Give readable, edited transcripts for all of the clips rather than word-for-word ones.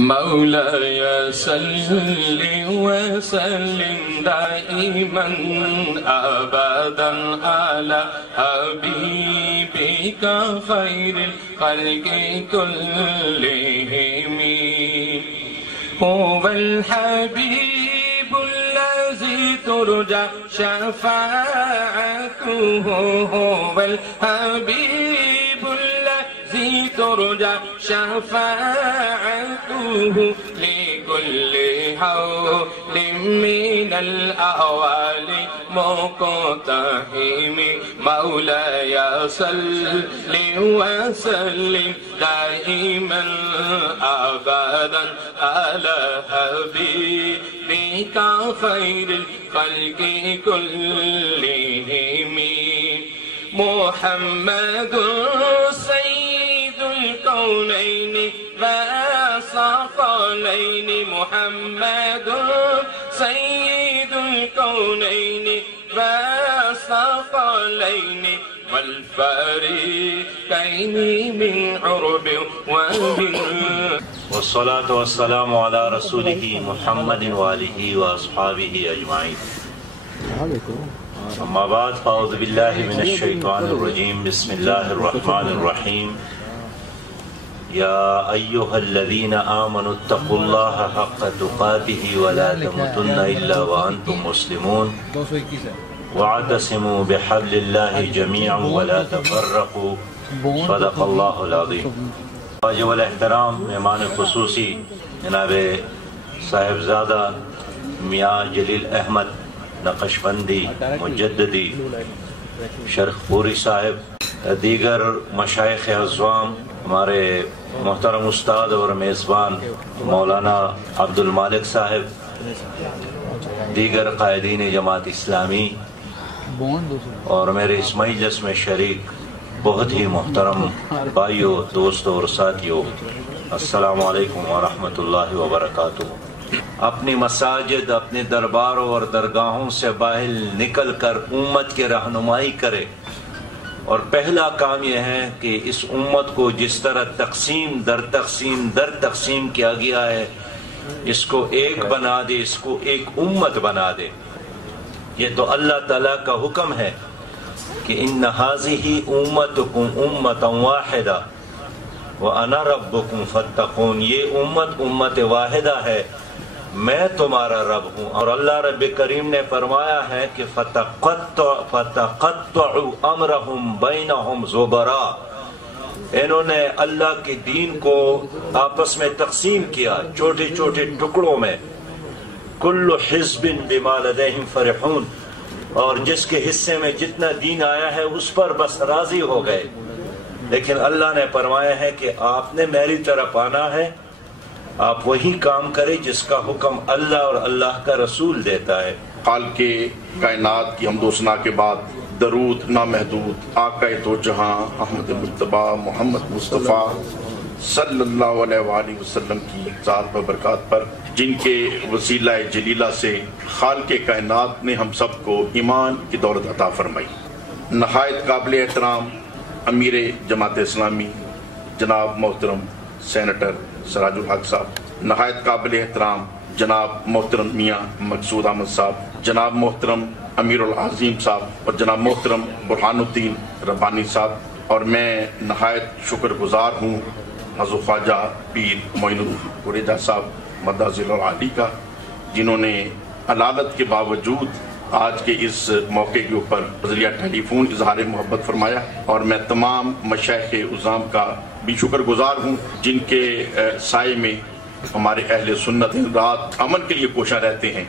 مولاي صل وسلم دائما أبدا على حبيبك خير الخلق كلهم. هو الحبيب الذي ترجى شفاعته، هو الحبيب الذي ترجى شفاعته لكل حول من الأحوال مقتحم. مولاي صل وسلم دائما أبدا على حبيبك خير الخلق كلهم. محمد سيد الكونين والثقلين، محمد سيد الكونين والثقلين والفريقين من عرب ومن. والصلاة والسلام على رسوله محمد وآله وأصحابه أجمعين. اما بعد فاعوذ باللہ من الشیطان الرجیم. بسم اللہ الرحمن الرحیم. یا ایہا الذین آمنوا اتقوا اللہ حق تقاته ولا تموتن الا وانتم مسلمون واعتصموا بحبل اللہ جميعا ولا تفرقوا. صدق اللہ العظیم. واجب الاحترام مہمان خصوصی جناب صاحبزادہ میاں جلیل احمد نقشبندی مجددی شرخ پوری صاحب، دیگر مشائخ اعظام، ہمارے محترم استاد اور میزبان مولانا عبد المالک صاحب، دیگر قائدین جماعت اسلامی اور میرے اس مجلس میں شریک بہت ہی محترم بھائیوں، دوستوں اور ساتھیوں، السلام علیکم ورحمۃ اللہ وبرکاتہ. اپنی مساجد، اپنے درباروں اور درگاہوں سے باہر نکل کر امت کی رہنمائی کرے، اور پہلا کام یہ ہے کہ اس امت کو جس طرح تقسیم در تقسیم کیا گیا ہے اس کو ایک بنا دے، اس کو ایک امت بنا دے. یہ تو اللہ تعالیٰ کا حکم ہے کہ ان ھذہ امتکم امۃ واحدہ وانا ربکم فاتقون. یہ امت واحدہ ہے، میں تمہارا رب ہوں. اور اللہ رب کریم نے فرمایا ہے کہ فَتَقَطَّعُوا أَمْرَهُمْ بَيْنَهُمْ زُبَرًا. انہوں نے اللہ کے دین کو آپس میں تقسیم کیا چھوٹے چھوٹے ٹکڑوں میں. كُلُّ حِزْبٍ بِمَا لَدَيْهِمْ فَرِحُونَ. اور جس کے حصے میں جتنا دین آیا ہے اس پر بس راضی ہو گئے. لیکن اللہ نے فرمایا ہے کہ آپ نے میری طرف آنا ہے، آپ وہی کام کریں جس کا حکم اللہ اور اللہ کا رسول دیتا ہے. خالق کائنات کی حمد و ثنا کے بعد درود نامحدود آقا دو جہاں احمد مجتبیٰ محمد مصطفیٰ صلی اللہ علیہ وآلہ وسلم کی ذات و برکات پر، جن کے وسیلہ جلیلہ سے خالق کائنات نے ہم سب کو ایمان کی دولت عطا فرمائی. نہایت قابل احترام امیر جماعت اسلامی جناب محترم سینیٹر سراج الحق صاحب، نہایت قابل احترام جناب محترم میاں مقصود احمد صاحب، جناب محترم امیر العظیم صاحب اور جناب محترم برہان الدین ربانی صاحب، اور میں نہایت شکر گزار ہوں حضرت خواجہ پیر معین القریجہ صاحب مدہ ذیل العالی کا، جنہوں نے علالت کے باوجود آج کے اس موقع کے اوپر ذریعہ ٹیلی فون اظہار محبت فرمایا. اور میں تمام مشائخ عظام کا بھی شکر گزار ہوں جن کے سائے میں ہمارے اہل سنت رات امن کے لیے کوشاں رہتے ہیں.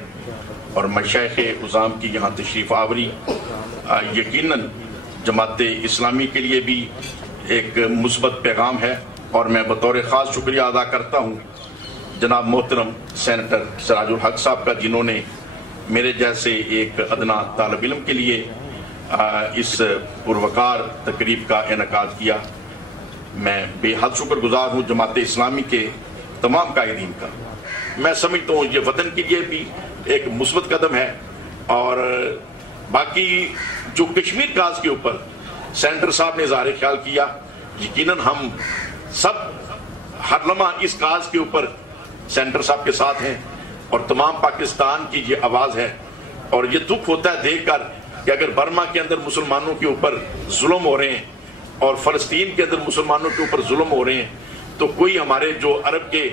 اور مشائخ عظام کی یہاں تشریف آوری یقیناً جماعت اسلامی کے لیے بھی ایک مثبت پیغام ہے. اور میں بطور خاص شکریہ ادا کرتا ہوں جناب محترم سینیٹر سراج الحق صاحب کا، جنہوں نے میرے جیسے ایک ادنا طالب علم کے لیے اس پروقار تقریب کا انعقاد کیا. میں بے حد شکر گزار ہوں جماعت اسلامی کے تمام قائدین کا. میں سمجھتا ہوں یہ وطن کے لیے بھی ایک مثبت قدم ہے. اور باقی جو کشمیر کاز کے اوپر سینٹر صاحب نے اظہار خیال کیا، یقیناً ہم سب ہر لمحہ اس کاز کے اوپر سینٹر صاحب کے ساتھ ہیں اور تمام پاکستان کی یہ آواز ہے. اور یہ دکھ ہوتا ہے دیکھ کر کہ اگر برما کے اندر مسلمانوں کے اوپر ظلم ہو رہے ہیں اور فلسطین کے اندر مسلمانوں کے اوپر ظلم ہو رہے ہیں تو کوئی ہمارے جو عرب کے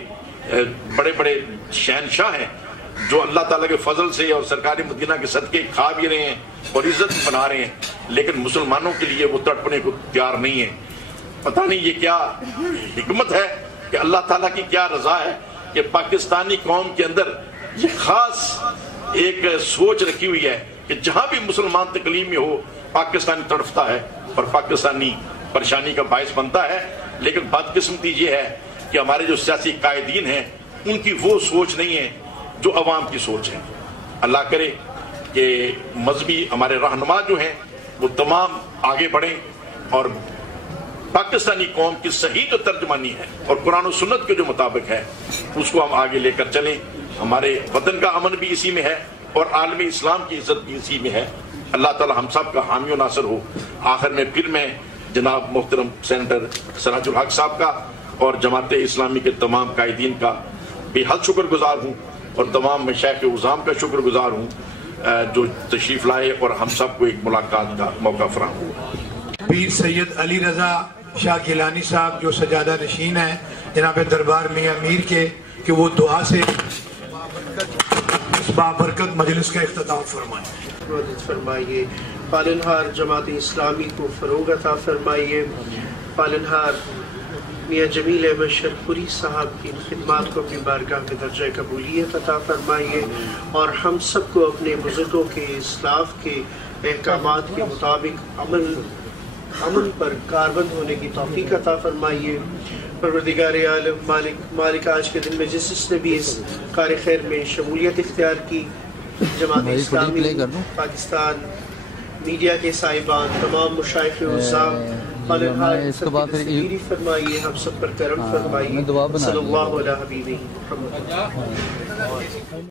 بڑے بڑے شہنشاہ ہیں جو اللہ تعالیٰ کے فضل سے اور سرکار مدینہ کے صدقے کھا بھی رہے ہیں اور عزت بھی بنا رہے ہیں لیکن مسلمانوں کے لیے وہ تڑپنے کو تیار نہیں ہے. پتہ نہیں یہ کیا حکمت ہے کہ اللہ تعالیٰ کی کیا رضا ہے کہ پاکستانی قوم کے اندر یہ خاص ایک سوچ رکھی ہوئی ہے کہ جہاں بھی مسلمان تکلیف میں ہو پاکستانی تڑپتا ہے اور پاکستانی پریشانی کا باعث بنتا ہے. لیکن بدقسمتی یہ ہے کہ ہمارے جو سیاسی قائدین ہیں ان کی وہ سوچ نہیں ہے جو عوام کی سوچ ہے. اللہ کرے کہ مذہبی ہمارے رہنما جو ہیں وہ تمام آگے بڑھیں اور پاکستانی قوم کی صحیح جو ترجمانی ہے اور قرآن و سنت کے جو مطابق ہے اس کو ہم آگے لے کر چلیں. ہمارے وطن کا امن بھی اسی میں ہے اور عالمی اسلام کی عزت بھی اسی میں ہے. اللہ تعالی ہم سب کا حامی و ناصر ہو. آخر میں پھر میں جناب محترم سینیٹر سراج الحق صاحب کا اور جماعت اسلامی کے تمام قائدین کا بے حد شکر گزار ہوں اور تمام مشائخ عظام کا شکر گزار ہوں جو تشریف لائے اور ہم سب کو ایک ملاقات کا موقع فراہم ہوا. پیر سید علی رضا شاہ گیلانی صاحب جو سجادہ نشین ہیں جناب دربار میاں میر کے کہ وہ دعا سے اس بابرکت مجلس کا افتتاح فرمائیں. مدد فرمائیے. پالنہار جماعت اسلامی کو فروغ عطا فرمائیے. پالنہار میاں جمیل احمد شرپوری صاحب کی خدمات کو اپنی بارگاہ میں درجہ قبولیت عطا فرمائیے اور ہم سب کو اپنے بزرگوں کے اسلاف کے احکامات کے مطابق عمل پر کاربند ہونے کی توفیق عطا فرمائیے. پروردگار عالم مالک آج کے دن میں جس نے بھی اس کار خیر میں شمولیت اختیار کی جماعت اسلامی پاکستان میڈیا کے صاحبان تمام مشائخ عظام پالنہار فرمائیے ہم سب پر کرم فرمائیے. صلی اللہ علیہ حبیبہ محمد.